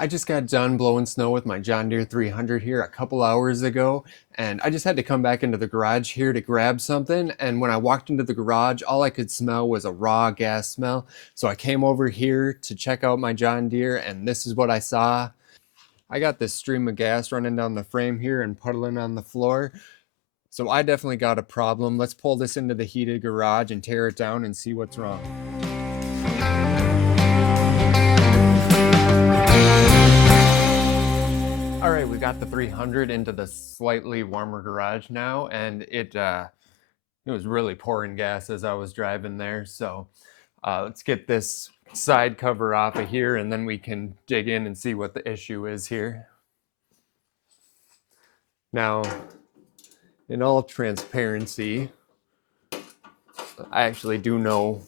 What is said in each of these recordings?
I just got done blowing snow with my John Deere 300 here a couple hours ago, and I just had to come back into the garage here to grab something. And when I walked into the garage, all I could smell was a raw gas smell. So I came over here to check out my John Deere, and this is what I saw. I got this stream of gas running down the frame here and puddling on the floor. So I definitely got a problem. Let's pull this into the heated garage and tear it down and see what's wrong. All right, we got the 300 into the slightly warmer garage now, and it was really pouring gas as I was driving there. So let's get this side cover off of here, and then we can dig in and see what the issue is here. Now, in all transparency, I actually do know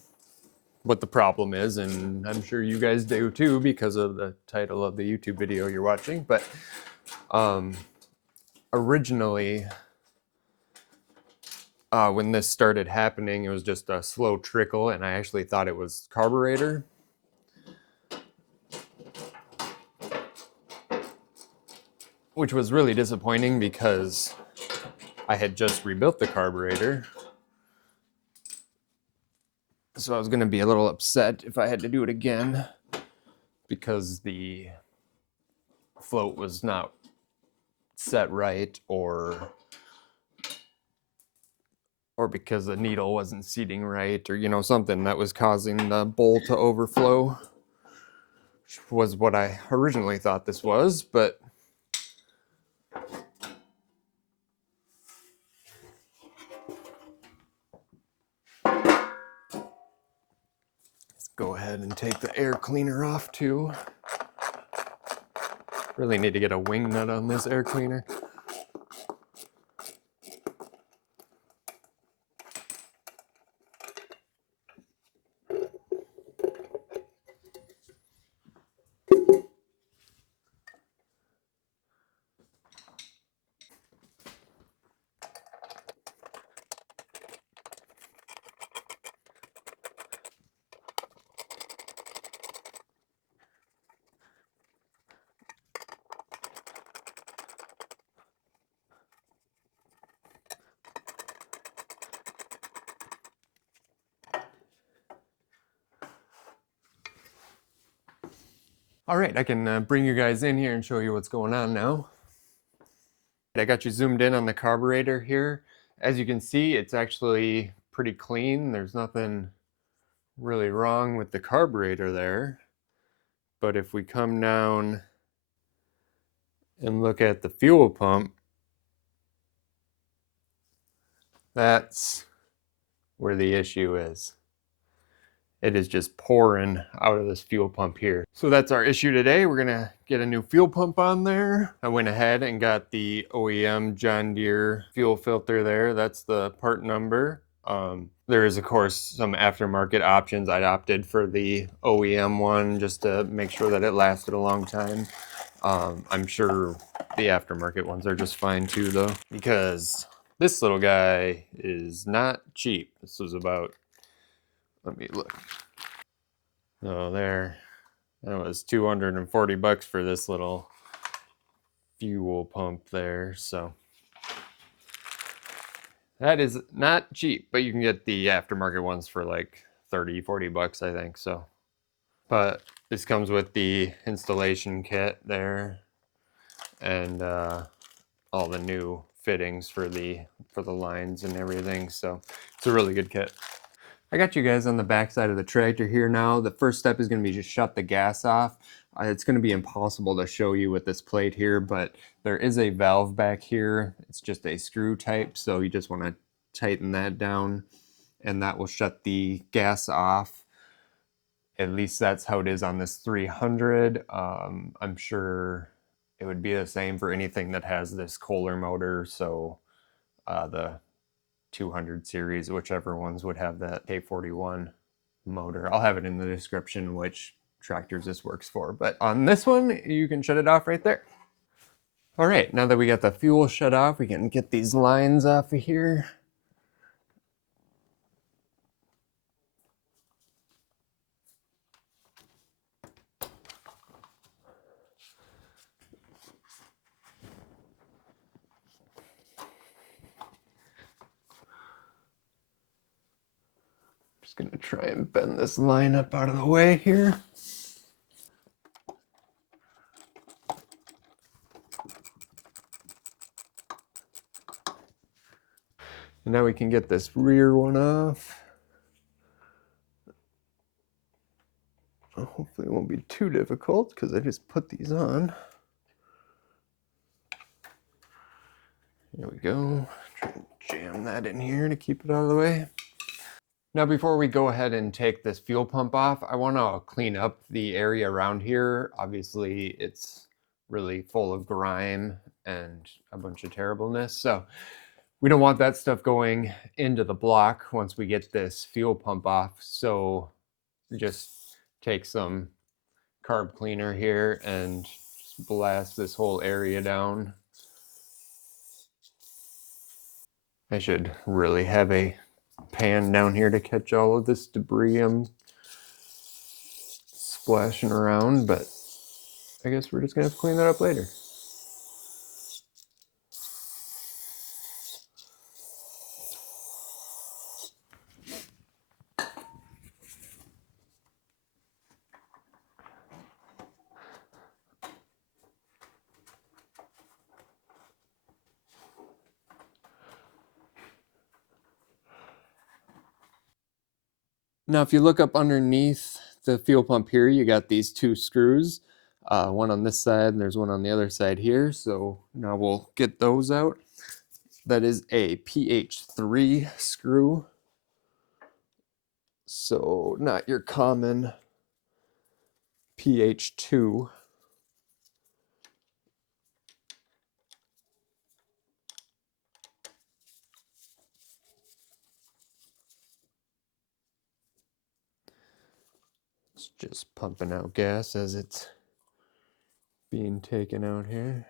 what the problem is, and I'm sure you guys do too because of the title of the YouTube video you're watching. But originally, when this started happening, it was just a slow trickle, and I actually thought it was carburetor. Which was really disappointing because I had just rebuilt the carburetor. So I was going to be a little upset if I had to do it again because the float was not set right, or because the needle wasn't seating right, or something that was causing the bowl to overflow, which was what I originally thought this was. But let's go ahead and take the air cleaner off too. Really need to get a wing nut on this air cleaner. All right, I can bring you guys in here and show you what's going on now. I got you zoomed in on the carburetor here. As you can see, it's actually pretty clean. There's nothing really wrong with the carburetor there. But if we come down and look at the fuel pump, that's where the issue is. It is just pouring out of this fuel pump here. So that's our issue today. We're gonna get a new fuel pump on there. I went ahead and got the OEM John Deere fuel filter there. That's the part number. There is, of course, some aftermarket options. I opted for the OEM one just to make sure that it lasted a long time. I'm sure the aftermarket ones are just fine too, though, because this little guy is not cheap. This was about, let me look. Oh, there. That was $240 for this little fuel pump there. So that is not cheap, but you can get the aftermarket ones for like 30-40 bucks, I think. So, but this comes with the installation kit there, and all the new fittings for the lines and everything. So it's a really good kit. I got you guys on the back side of the tractor here now. The first step is going to be just shut the gas off. It's going to be impossible to show you with this plate here, but there is a valve back here. It's just a screw type, so you just want to tighten that down, and that will shut the gas off. At least that's how it is on this 300. I'm sure it would be the same for anything that has this Kohler motor, so the 200 series, whichever ones would have that K41 motor. I'll have it in the description which tractors this works for, but on this one you can shut it off right there. All right, now that we got the fuel shut off, we can get these lines off of here. Just gonna try and bend this line up out of the way here. And now we can get this rear one off. Hopefully it won't be too difficult because I just put these on. There we go. Try and jam that in here to keep it out of the way. Now before we go ahead and take this fuel pump off, I want to clean up the area around here. Obviously it's really full of grime and a bunch of terribleness. So we don't want that stuff going into the block once we get this fuel pump off. So just take some carb cleaner here and just blast this whole area down. I should really have a pan down here to catch all of this debris I'm splashing around, but I guess we're just gonna have to clean that up later. Now, if you look up underneath the fuel pump here, you got these two screws, one on this side and there's one on the other side here. So now we'll get those out. That is a PH3 screw. So not your common PH2. It's just pumping out gas as it's being taken out here.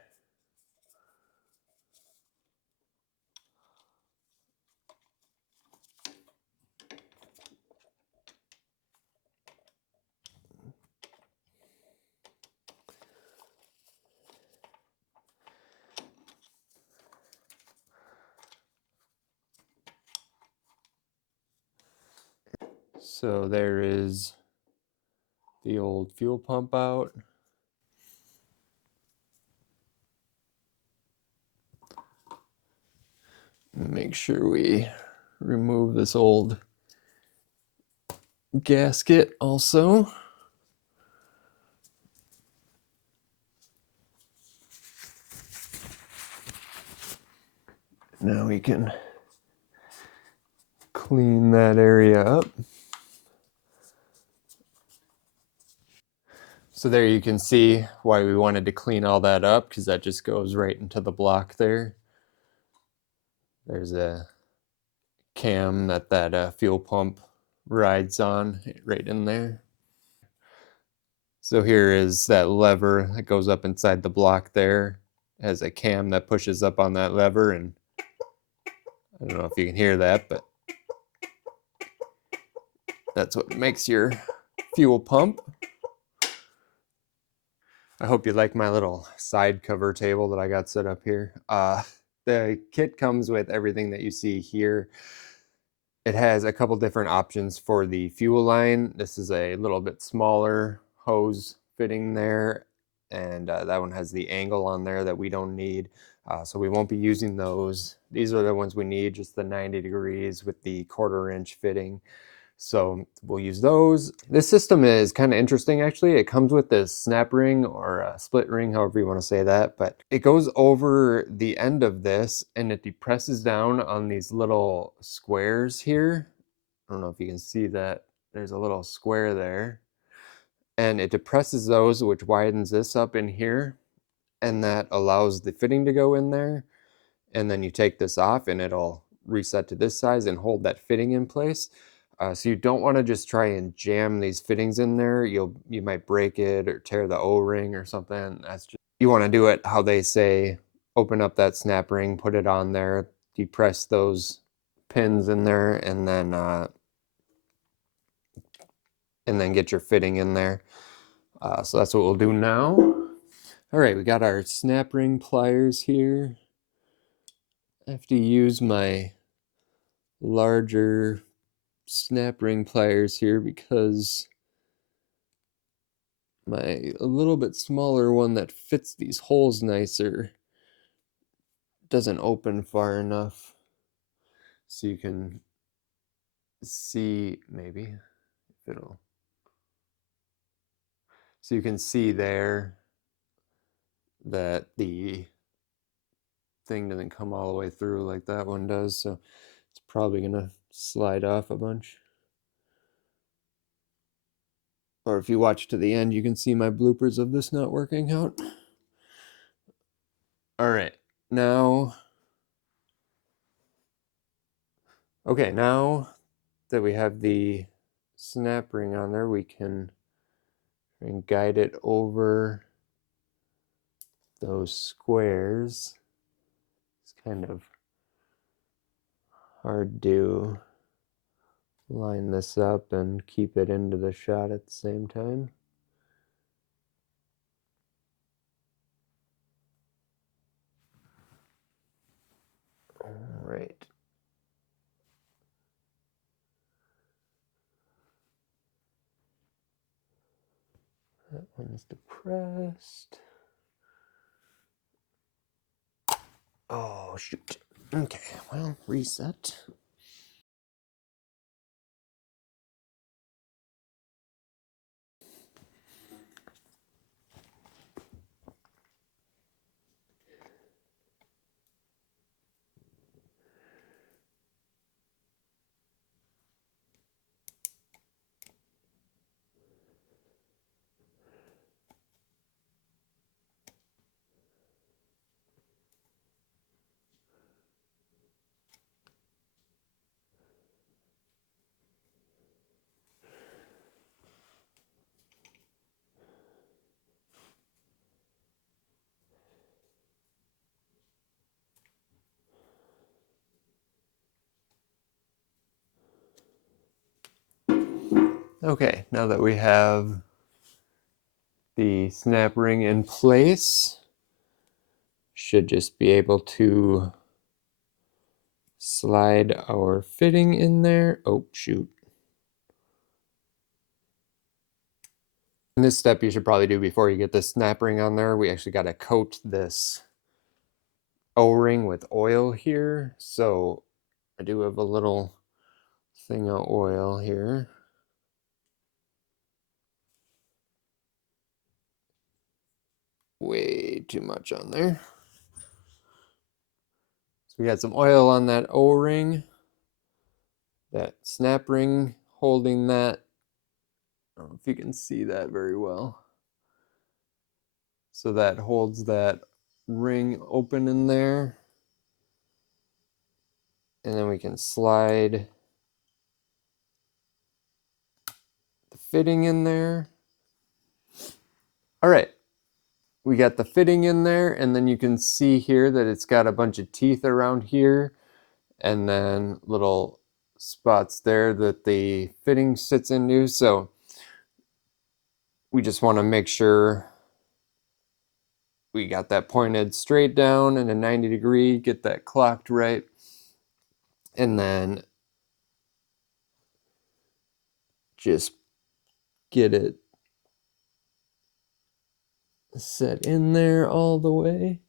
So there is the old fuel pump out. Make sure we remove this old gasket also. Now we can clean that area up. So there you can see why we wanted to clean all that up, because that just goes right into the block there. There's a cam that fuel pump rides on right in there. So here is that lever that goes up inside the block there. It has a cam that pushes up on that lever, and I don't know if you can hear that, but that's what makes your fuel pump. I hope you like my little side cover table that I got set up here. The kit comes with everything that you see here. It has a couple different options for the fuel line. This is a little bit smaller hose fitting there, and that one has the angle on there that we don't need. So we won't be using those. These are the ones we need, just the 90 degrees with the 1/4 inch fitting. So we'll use those. This system is kind of interesting, actually. It comes with this snap ring or a split ring, however you want to say that, but it goes over the end of this and it depresses down on these little squares here. I don't know if you can see that. There's a little square there. And it depresses those, which widens this up in here. And that allows the fitting to go in there. And then you take this off and it'll reset to this size and hold that fitting in place. So you don't want to just try and jam these fittings in there. You might break it or tear the O-ring or something. That's just, you want to do it how they say. Open up that snap ring, put it on there, depress those pins in there, and then get your fitting in there. So that's what we'll do now. All right, we got our snap ring pliers here. I have to use my larger snap ring pliers here because my a little bit smaller one that fits these holes nicer doesn't open far enough. So you can see, maybe if it'll, so you can see there that the thing doesn't come all the way through like that one does. So it's probably gonna slide off a bunch. Or if you watch to the end, you can see my bloopers of this not working out. All right, now, okay, now that we have the snap ring on there, we can guide it over those squares. It's kind of hard to line this up and keep it into the shot at the same time. All right. That one's depressed. Oh, shoot. Okay, well, reset. Okay, now that we have the snap ring in place, should just be able to slide our fitting in there. Oh, shoot. And this step you should probably do before you get the snap ring on there. We actually got to coat this O-ring with oil here. So I do have a little thing of oil here. Way too much on there. So we got some oil on that O-ring, that snap ring holding that. I don't know if you can see that very well. So that holds that ring open in there. And then we can slide the fitting in there. All right, we got the fitting in there, and then you can see here that it's got a bunch of teeth around here and then little spots there that the fitting sits into. So we just want to make sure we got that pointed straight down in a 90 degree, get that clocked right, and then just get it set in there all the way.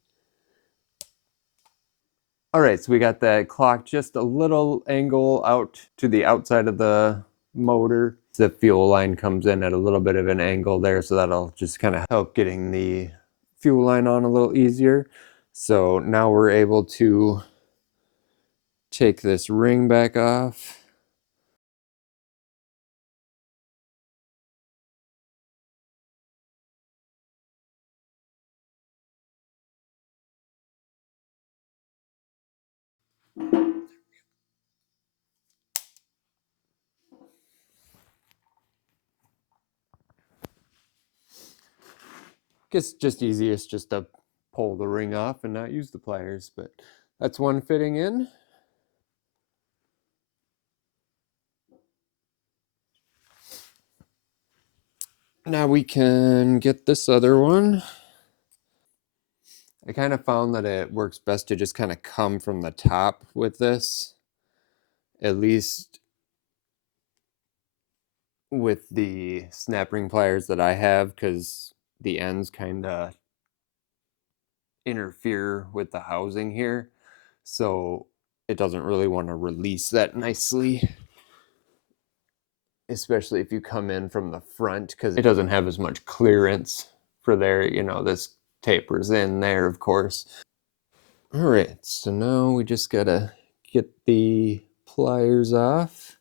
All right, so we got that clock just a little angle out to the outside of the motor. The fuel line comes in at a little bit of an angle there, so that'll just kind of help getting the fuel line on a little easier. So now we're able to take this ring back off. It's just easiest just to pull the ring off and not use the pliers, but that's one fitting in. Now we can get this other one. I kind of found that it works best to just kind of come from the top with this, at least with the snap ring pliers that I have, because the ends kind of interfere with the housing here, so it doesn't really want to release that nicely, especially if you come in from the front, because it doesn't have as much clearance for there. You know, this tapers in there, of course. All right, so now we just gotta get the pliers off.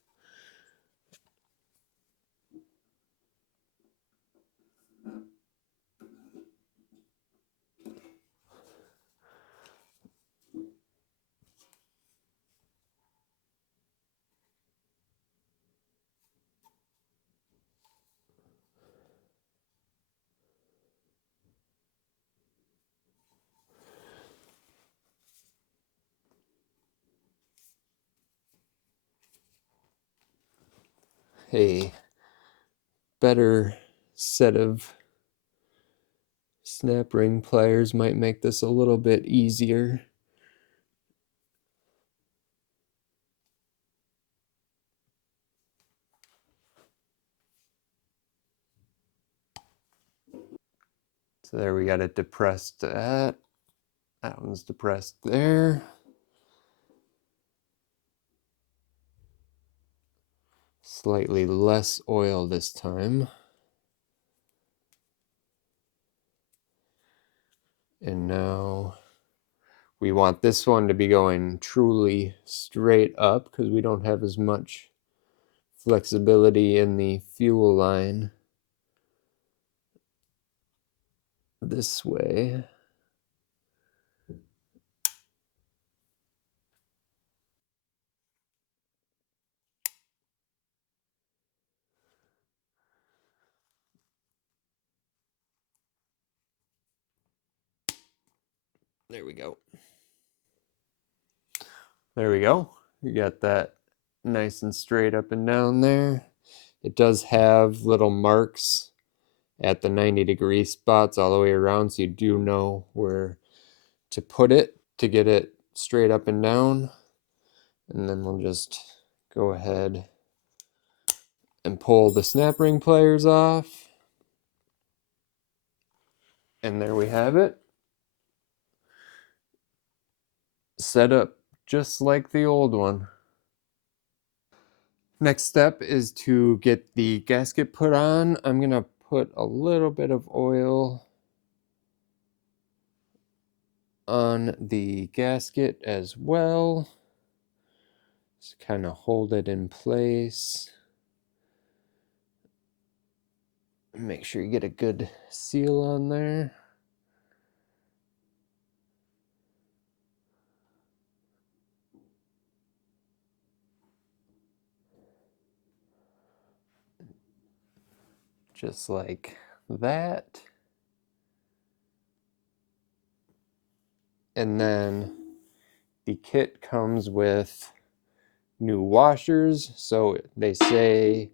A better set of snap ring pliers might make this a little bit easier. So there, we got it depressed at, that one's depressed there. Slightly less oil this time. And now we want this one to be going truly straight up, because we don't have as much flexibility in the fuel line this way. There we go. There we go. You got that nice and straight up and down there. It does have little marks at the 90-degree spots all the way around, so you do know where to put it to get it straight up and down. And then we'll just go ahead and pull the snap ring pliers off. And there we have it. Set up just like the old one. Next step is to get the gasket put on. I'm gonna put a little bit of oil on the gasket as well. Just kind of hold it in place. Make sure you get a good seal on there. Just like that. And then the kit comes with new washers. So they say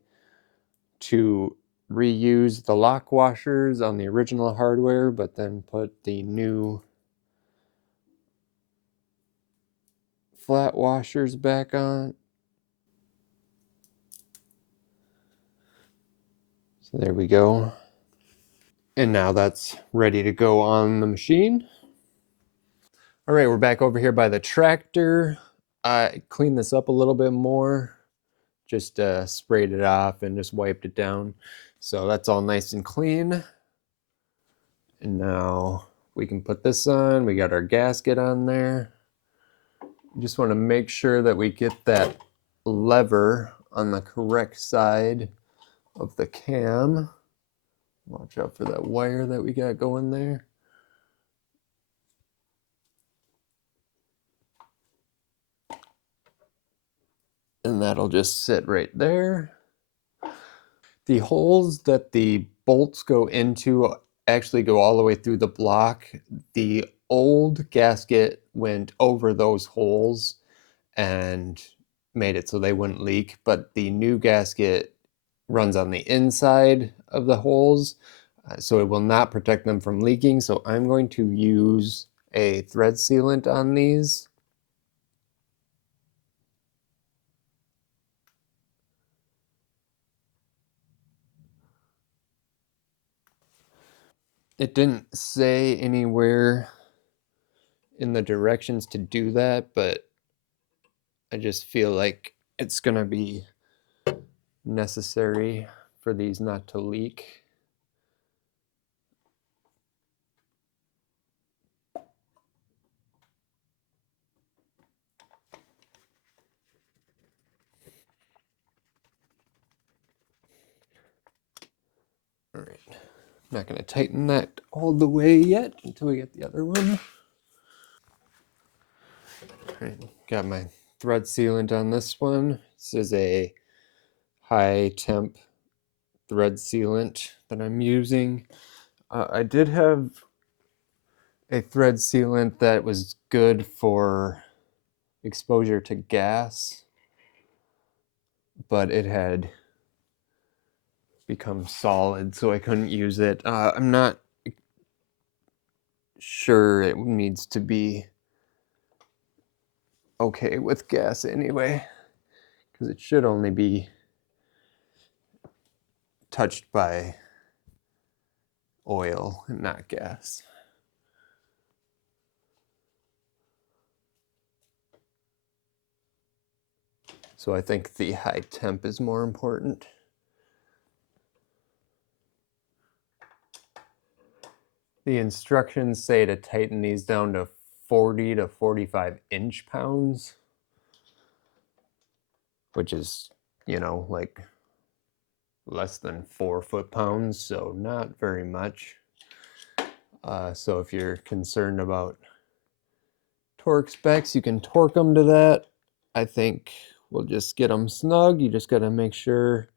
to reuse the lock washers on the original hardware, but then put the new flat washers back on. So there we go. And now that's ready to go on the machine. All right, we're back over here by the tractor. I cleaned this up a little bit more. Just sprayed it off and just wiped it down. So that's all nice and clean. And now we can put this on. We got our gasket on there. You just want to make sure that we get that lever on the correct side of the cam. Watch out for that wire that we got going there. And that'll just sit right there. The holes that the bolts go into actually go all the way through the block. The old gasket went over those holes and made it so they wouldn't leak, but the new gasket runs on the inside of the holes, so it will not protect them from leaking. So I'm going to use a thread sealant on these. It didn't say anywhere in the directions to do that, but I just feel like it's gonna be necessary for these not to leak. All right, I'm not gonna tighten that all the way yet until we get the other one. All right, got my thread sealant on this one. This is a high temp thread sealant that I'm using. I did have a thread sealant that was good for exposure to gas, but it had become solid, so I couldn't use it. I'm not sure it needs to be okay with gas anyway, because it should only be touched by oil and not gas. So I think the high temp is more important. The instructions say to tighten these down to 40 to 45 inch-pounds, which is, you know, like less than 4 foot-pounds, so not very much. So if you're concerned about torque specs, you can torque them to that. I think we'll just get them snug. You just got to make sure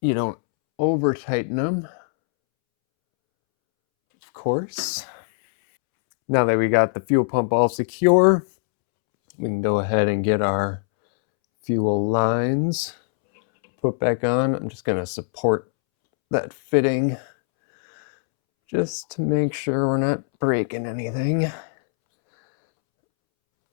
you don't over tighten them, of course. Now that we got the fuel pump all secure, we can go ahead and get our fuel lines put back on. I'm just going to support that fitting just to make sure we're not breaking anything.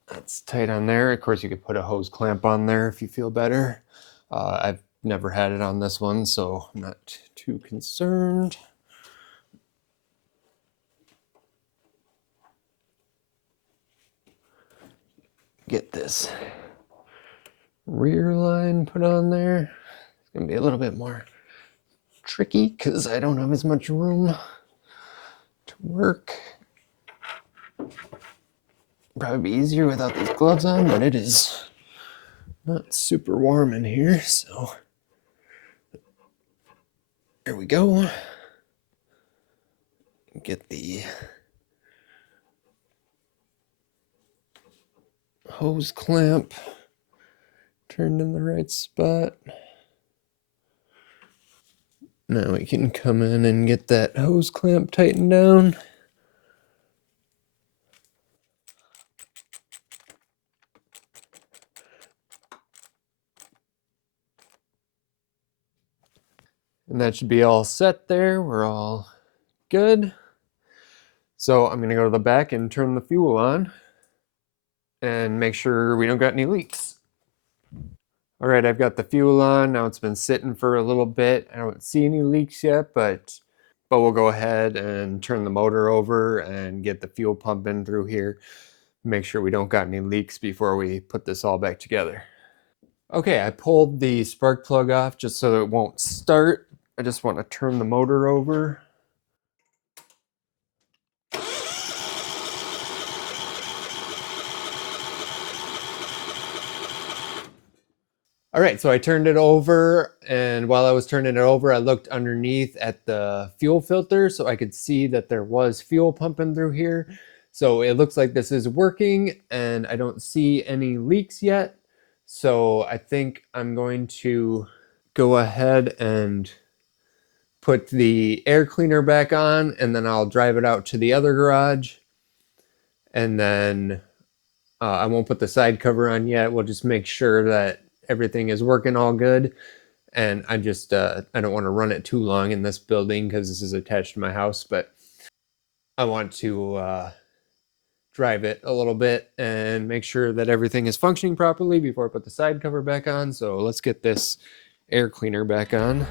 That's tight on there. Of course, you could put a hose clamp on there if you feel better. I've never had it on this one, so I'm not too concerned. Get this rear line put on there. It's gonna be a little bit more tricky because I don't have as much room to work. Probably be easier without these gloves on, but it is not super warm in here, so there we go. Get the hose clamp turned in the right spot. Now we can come in and get that hose clamp tightened down. And that should be all set there. We're all good. So I'm gonna go to the back and turn the fuel on and make sure we don't got any leaks. All right, I've got the fuel on. Now it's been sitting for a little bit. I don't see any leaks yet, but we'll go ahead and turn the motor over and get the fuel pump in through here. Make sure we don't got any leaks before we put this all back together. Okay, I pulled the spark plug off just so it won't start. I just want to turn the motor over. All right, so I turned it over, and while I was turning it over, I looked underneath at the fuel filter so I could see that there was fuel pumping through here. So it looks like this is working, and I don't see any leaks yet. So I think I'm going to go ahead and put the air cleaner back on, and then I'll drive it out to the other garage. And then I won't put the side cover on yet. We'll just make sure that everything is working all good. And I just, I don't want to run it too long in this building because this is attached to my house, but I want to drive it a little bit and make sure that everything is functioning properly before I put the side cover back on. So let's get this air cleaner back on.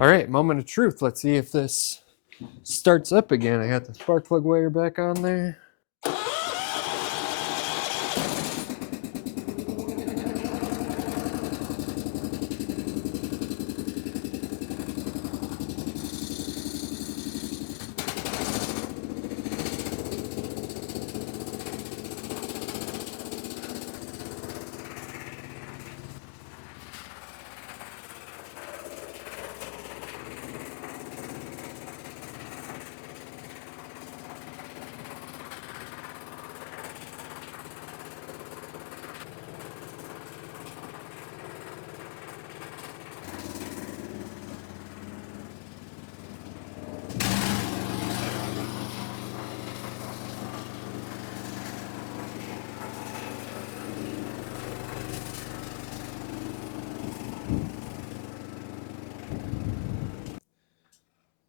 All right, moment of truth. Let's see if this starts up again. I got the spark plug wire back on there.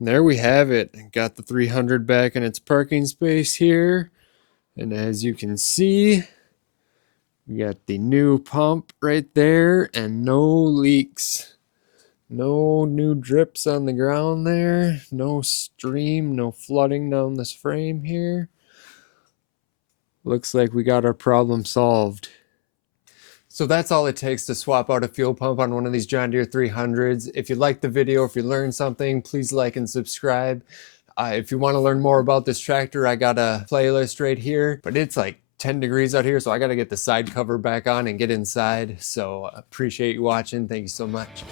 There we have it. Got the 300 back in its parking space here. And as you can see, we got the new pump right there and no leaks. No new drips on the ground there. No stream, no flooding down this frame here. Looks like we got our problem solved. So that's all it takes to swap out a fuel pump on one of these John Deere 300s. If you liked the video, if you learned something, please like and subscribe. If you want to learn more about this tractor, I got a playlist right here, but it's like 10 degrees out here, so I got to get the side cover back on and get inside. So appreciate you watching. Thank you so much.